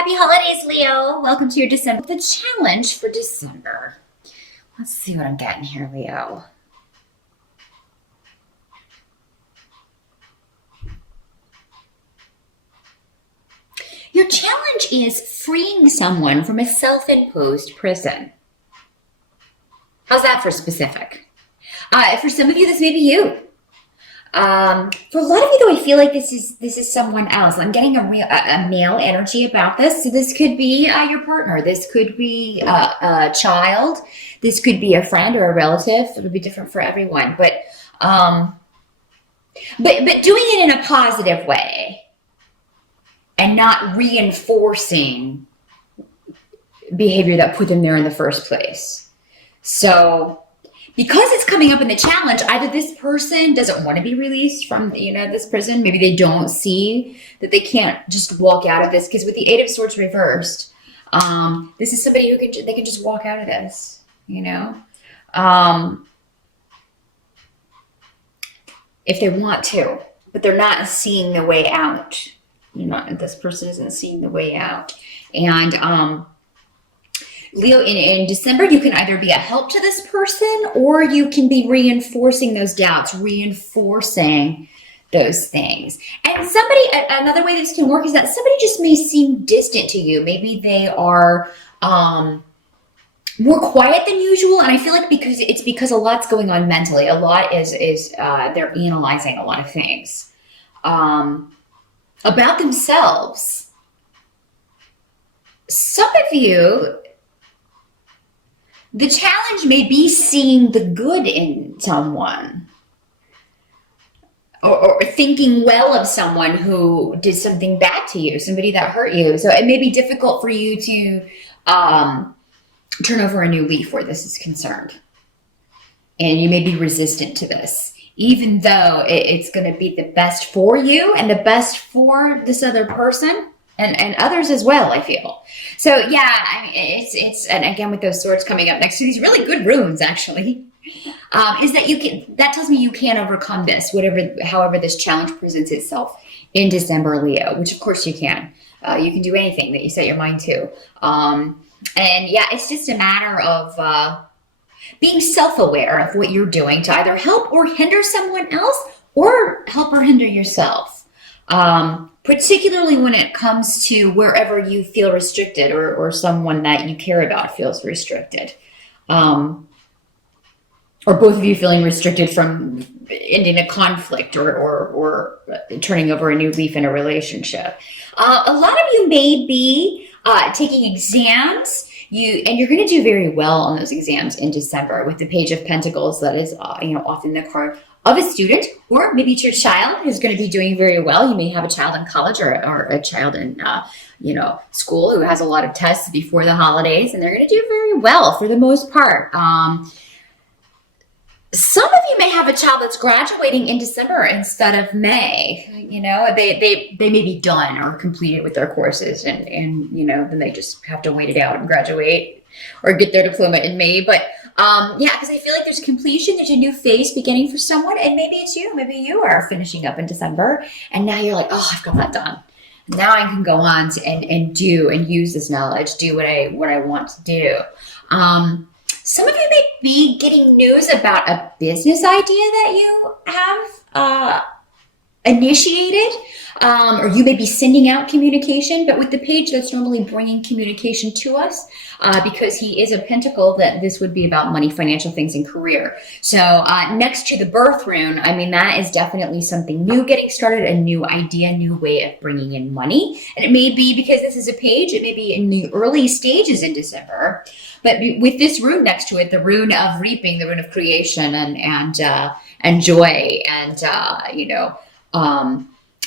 Happy holidays, Leo. Welcome to your December. The challenge for December. Let's see what I'm getting here, Leo. Your challenge is freeing someone from a self-imposed prison. How's that for specific? For some of you, this may be you. For a lot of you, though, I feel like this is someone else. I'm getting a male energy about this. So this could be your partner. This could be a child. This could be a friend or a relative. It would be different for everyone. But doing it in a positive way and not reinforcing behavior that put them there in the first place. So because it's coming up in the challenge, either this person doesn't want to be released from, this prison. Maybe they don't see that they can't just walk out of this. Because with the Eight of Swords reversed, this is somebody they can just walk out of this, if they want to, but they're not seeing the way out. This person isn't seeing the way out. And Leo, in December, you can either be a help to this person or you can be reinforcing those doubts, reinforcing those things. And another way this can work is that somebody just may seem distant to you. Maybe they are more quiet than usual. And I feel like because a lot's going on mentally. A lot is they're analyzing a lot of things about themselves. Some of you, the challenge may be seeing the good in someone or thinking well of someone who did something bad to you, somebody that hurt you. So it may be difficult for you to turn over a new leaf where this is concerned. And you may be resistant to this, even though it's going to be the best for you and the best for this other person. And others as well, I feel. So yeah, I mean, it's and again with those swords coming up next to these really good runes, actually, is that that tells me you can overcome this, however this challenge presents itself in December, Leo, which of course you can. You can do anything that you set your mind to. And yeah, it's just a matter of being self-aware of what you're doing to either help or hinder someone else or help or hinder yourself. Particularly when it comes to wherever you feel restricted or someone that you care about feels restricted. Or both of you feeling restricted from ending a conflict or turning over a new leaf in a relationship. A lot of you may be taking exams. You're going to do very well on those exams in December with the Page of Pentacles. That is, often the card of a student, or maybe it's your child who's going to be doing very well. You may have a child in college or a child in, school who has a lot of tests before the holidays, and they're going to do very well for the most part. Some of you may have a child that's graduating in December instead of May. They may be done or completed with their courses, and then they just have to wait it out and graduate or get their diploma in May. But because I feel like there's completion, there's a new phase beginning for someone, and maybe it's you. Maybe you are finishing up in December, and now you're like, oh, I've got that done. Now I can go on and do and use this knowledge, do what I want to do. Some of you may be getting news about a business idea that you have initiated, or you may be sending out communication, but with the page that's normally bringing communication to us, because he is a pentacle, that this would be about money, financial things, and career. So next to the birth rune, I mean, that is definitely something new getting started, a new idea, new way of bringing in money. And it may be because this is a page, it may be in the early stages in December, but with this rune next to it, the rune of reaping, the rune of creation and joy and,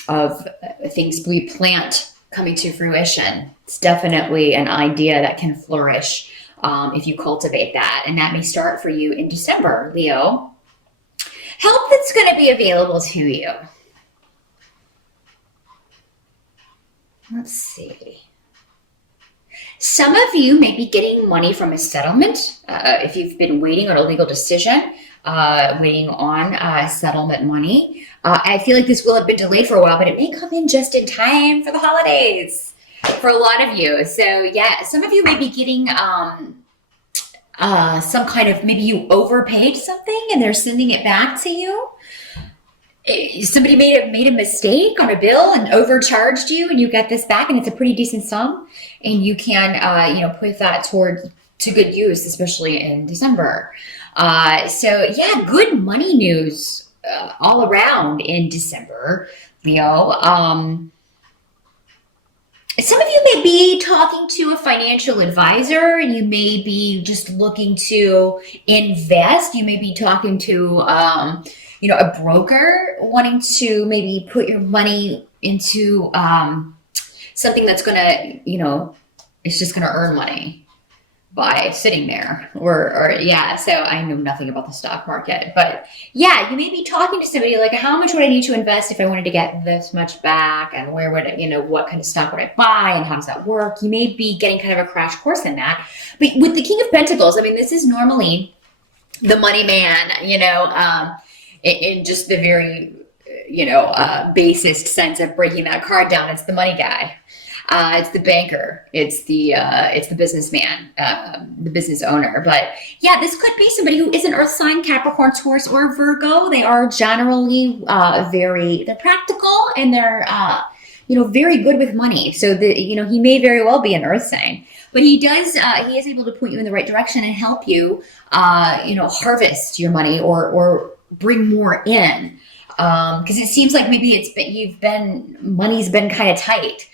of things we plant coming to fruition. It's definitely an idea that can flourish if you cultivate that. And that may start for you in December, Leo. Help that's going to be available to you. Let's see. Some of you may be getting money from a settlement. If you've been waiting on a legal decision, waiting on settlement money. I feel like this will have been delayed for a while, but it may come in just in time for the holidays. for a lot of you. So yeah, some of you may be getting some kind of, maybe you overpaid something and they're sending it back to you. Somebody made a mistake on a bill and overcharged you, and you get this back, and it's a pretty decent sum, and you can put that toward to good use, especially in December. So yeah, good money news all around in December, Leo. Some of you may be talking to a financial advisor, and you may be just looking to invest. You may be talking to, a broker wanting to maybe put your money into something that's going to, it's just going to earn money by sitting there or yeah. So I know nothing about the stock market, but yeah, you may be talking to somebody like, how much would I need to invest if I wanted to get this much back, and where would what kind of stock would I buy, and how does that work? You may be getting kind of a crash course in that. But with the King of Pentacles, I mean, this is normally the money man, in just the very, basest sense of breaking that card down. It's the money guy. It's the banker. It's the businessman, the business owner. But yeah, this could be somebody who is an Earth sign, Capricorn, Taurus, or Virgo. They are generally they're practical, and they're very good with money. So he may very well be an Earth sign, but he is able to point you in the right direction and help you harvest your money or bring more in. Because it seems like maybe money's been kind of tight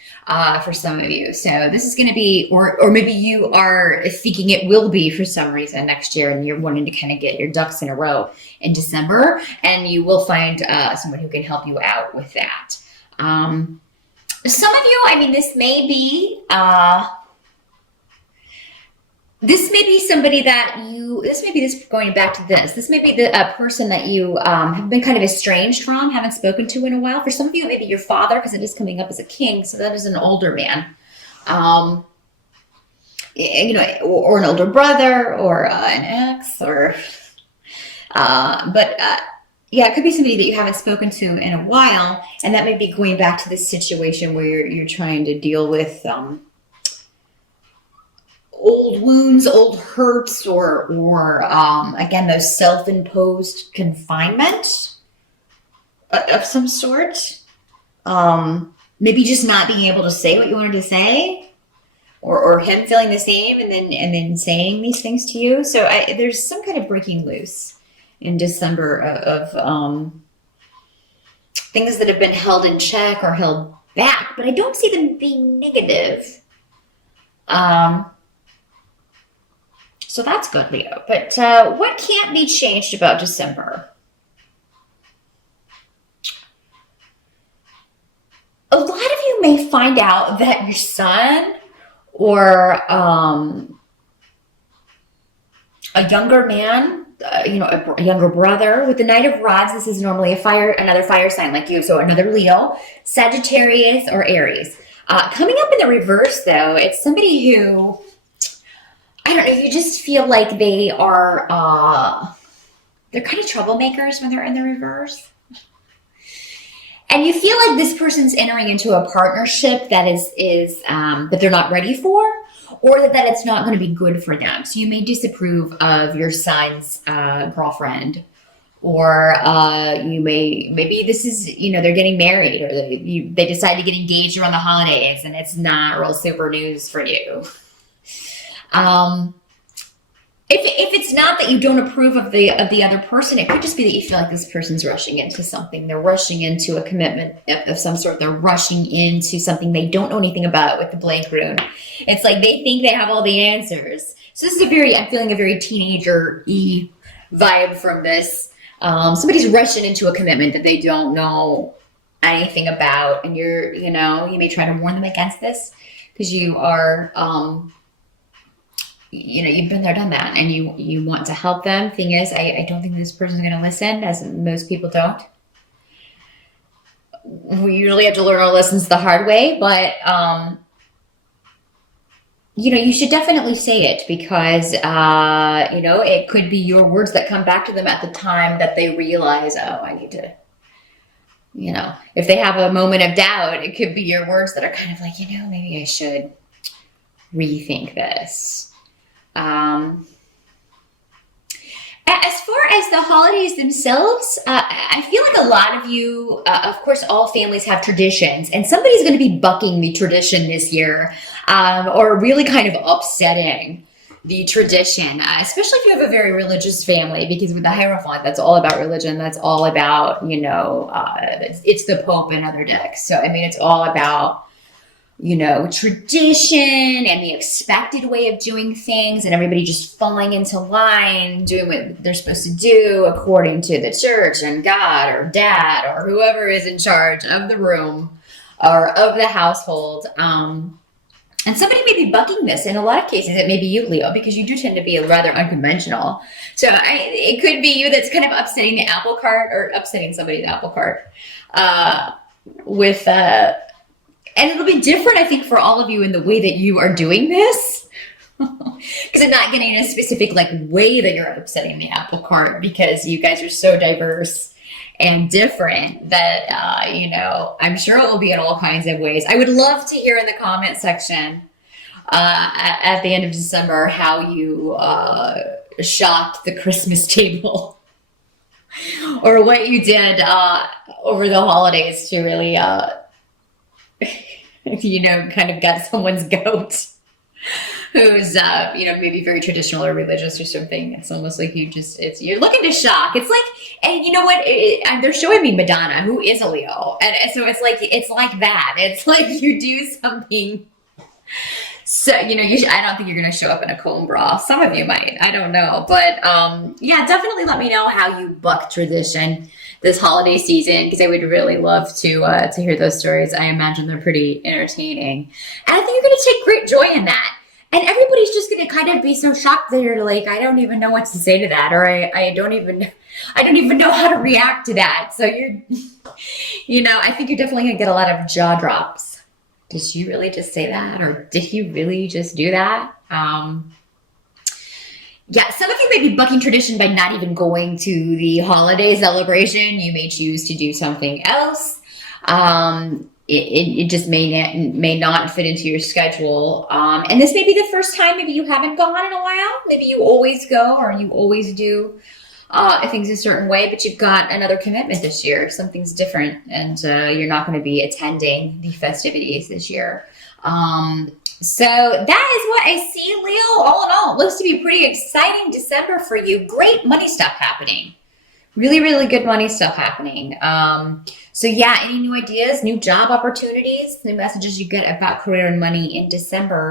for some of you. So this is going to be, or maybe you are thinking it will be for some reason next year, and you're wanting to kind of get your ducks in a row in December, and you will find someone who can help you out with that. Some of you, I mean, this may be somebody going back to this. This may be a person that you have been kind of estranged from, haven't spoken to in a while. For some of you, it may be your father, because it is coming up as a king. So that is an older man, or an older brother, or an ex, yeah, it could be somebody that you haven't spoken to in a while. And that may be going back to this situation where you're trying to deal with, old wounds, old hurts, or again, those self-imposed confinement of some sort. Maybe just not being able to say what you wanted to say, or him feeling the same and then saying these things to you. So there's some kind of breaking loose in December of things that have been held in check or held back, but I don't see them being negative. So that's good, Leo. But what can't be changed about December? A lot of you may find out that your son or a younger man, a younger brother, with the Knight of Rods, this is normally another fire sign like you, so another Leo, Sagittarius, or Aries. Coming up in the reverse, though, it's somebody who, I don't know, you just feel like they are, they're kind of troublemakers when they're in the reverse. And you feel like this person's entering into a partnership that that they're not ready for, or that it's not going to be good for them. So you may disapprove of your son's girlfriend, or maybe this is, they're getting married, or they decide to get engaged around the holidays, and it's not real super news for you. If it's not that you don't approve of the other person, it could just be that you feel like this person's rushing into something. They're rushing into a commitment of some sort. They're rushing into something they don't know anything about with the blank rune. It's like they think they have all the answers. So this is I'm feeling a very teenager-y vibe from this. Somebody's rushing into a commitment that they don't know anything about, and you may try to warn them against this, because you are, you've been there, done that, and you want to help them. Thing is, I don't think this person's going to listen, as most people don't. We usually have to learn our lessons the hard way, but, you should definitely say it, because, it could be your words that come back to them at the time that they realize, oh, I need to If they have a moment of doubt, it could be your words that are kind of like, maybe I should rethink this. As far as the holidays themselves, I feel like a lot of you, of course, all families have traditions, and somebody's going to be bucking the tradition this year, or really kind of upsetting the tradition, especially if you have a very religious family, because with the Hierophant, that's all about religion. That's all about, it's the Pope and other dicks. So, I mean, it's all about tradition and the expected way of doing things, and everybody just falling into line, doing what they're supposed to do according to the church and God or dad or whoever is in charge of the room or of the household. And somebody may be bucking this. In a lot of cases, it may be you, Leo, because you do tend to be rather unconventional. So it could be you that's kind of upsetting the apple cart, or upsetting somebody the apple cart with and it'll be different, I think, for all of you in the way that you are doing this. Because I'm not getting a specific way that you're upsetting the apple cart, because you guys are so diverse and different that, I'm sure it will be in all kinds of ways. I would love to hear in the comment section at the end of December how you shocked the Christmas table or what you did over the holidays to really... kind of got someone's goat who's, maybe very traditional or religious or something. It's almost like you're looking to shock. It's like, and you know what? They're showing me Madonna, who is a Leo. And so it's like that. It's like you do something. So, I don't think you're going to show up in a comb bra. Some of you might, I don't know. But, yeah, definitely let me know how you buck tradition this holiday season, because I would really love to hear those stories. I imagine they're pretty entertaining. And I think you're going to take great joy in that. And everybody's just going to kind of be so shocked that you're like, I don't even know what to say to that. Or I don't even know how to react to that. So I think you're definitely going to get a lot of jaw drops. Did you really just say that? Or did you really just do that? Yeah, some of you may be bucking tradition by not even going to the holiday celebration. You may choose to do something else. It just may not fit into your schedule. And this may be the first time maybe you haven't gone in a while. Maybe you always go, or you always do things a certain way, but you've got another commitment this year. Something's different, and you're not going to be attending the festivities this year. So that is what I see, Leo. All in all, it looks to be a pretty exciting December for you. Great money stuff happening. Really, really good money stuff happening. So yeah, any new ideas, new job opportunities, new messages you get about career and money in December?